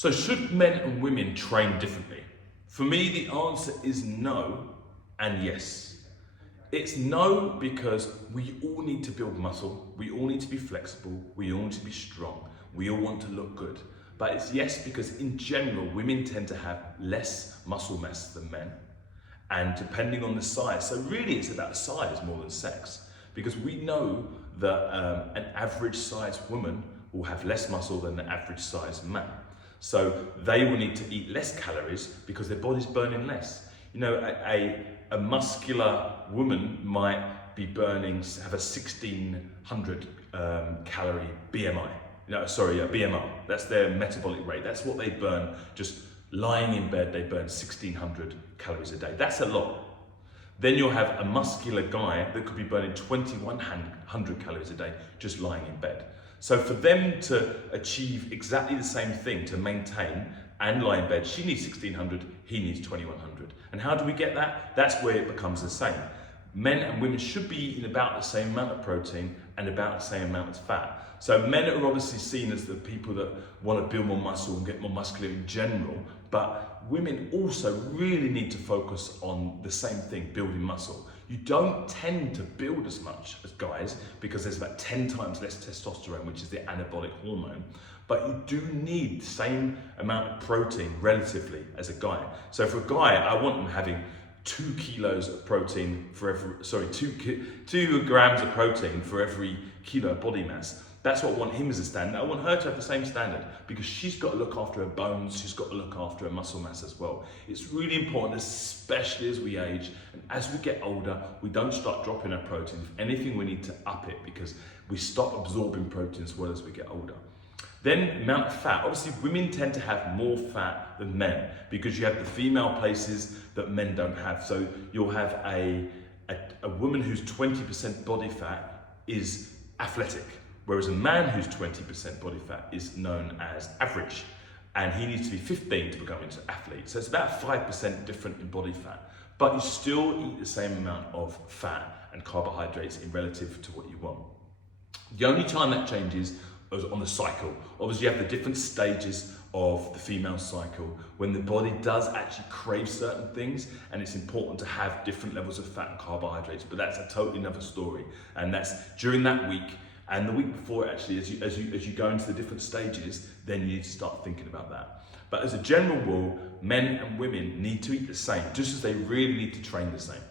So should men and women train differently? For me, the answer is no and yes. It's no because we all need to build muscle, we all need to be flexible, we all need to be strong, we all want to look good. But it's yes because in general, women tend to have less muscle mass than men, and depending on the size. So really it's about size more than sex, because we know that an average sized woman will have less muscle than an average sized man. So they will need to eat less calories because their body's burning less. You know, a muscular woman might be burning, have a 1600 calorie BMI. BMR. That's their metabolic rate. That's what they burn. Just lying in bed, they burn 1600 calories a day. That's a lot. Then you'll have a muscular guy that could be burning 2100 calories a day just lying in bed. So for them to achieve exactly the same thing, to maintain and lie in bed, she needs 1600, he needs 2100. And how do we get that? That's where it becomes the same. Men and women should be eating about the same amount of protein and about the same amount of fat. So men are obviously seen as the people that want to build more muscle and get more muscular in general, but women also really need to focus on the same thing, building muscle. You don't tend to build as much as guys because there's about 10 times less testosterone, which is the anabolic hormone, but you do need the same amount of protein relatively as a guy. So for a guy, I want him having 2 kilos of protein for every, 2 grams of protein for every kilo of body mass. That's what I want him as a standard. I want her to have the same standard because she's got to look after her bones, she's got to look after her muscle mass as well. It's really important, especially as we age and as we get older, we don't start dropping our protein. If anything, we need to up it because we stop absorbing protein as well as we get older. Then amount of fat. Obviously, women tend to have more fat than men because you have the female places that men don't have. So you'll have a woman who's 20% body fat is athletic, whereas a man who's 20% body fat is known as average, and he needs to be 15 to become an athlete. So it's about 5% different in body fat, but you still eat the same amount of fat and carbohydrates in relative to what you want. The only time that changes is on the cycle. Obviously, you have the different stages of the female cycle when the body does actually crave certain things, and it's important to have different levels of fat and carbohydrates, but that's a totally another story. And that's during that week and the week before, actually, as you go into the different stages, then you need to start thinking about that. But as a general rule, men and women need to eat the same, just as they really need to train the same.